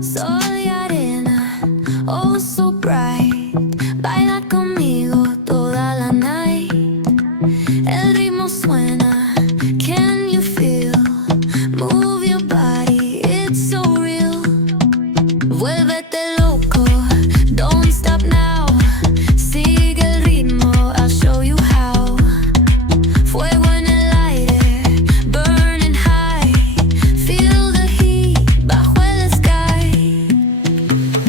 Sol y arena, oh so bright. Baila conmigo toda la night. El ritmo suena, can you feel? Move your body, it's so real. Vuélvete loco, don't stop now. Sigue el ritmo, I'll show you how. Fuego en el aire, burning high. Feel the heat bajo el sky.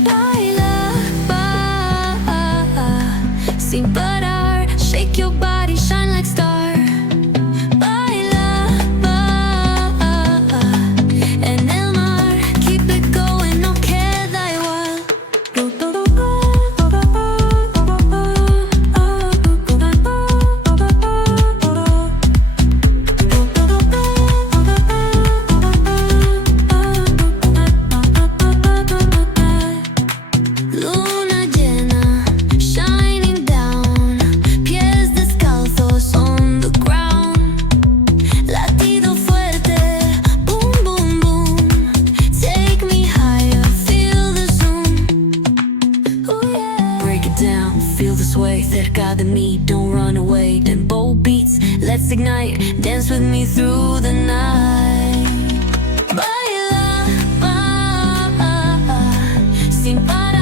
Baila, sin parar. Shake your body, shine like star. Baila, en el mar. Keep it going, no queda igual. Luna llena, shining down. Pies descalzos on the ground. Latido fuerte, boom, boom, boom. Take me higher, feel the zoom. Oh yeah. Break it down, feel the sway. Cerca de mí, don't run away. Tempo beats, let's ignite. Dance with me through the night. Baila, sin parar.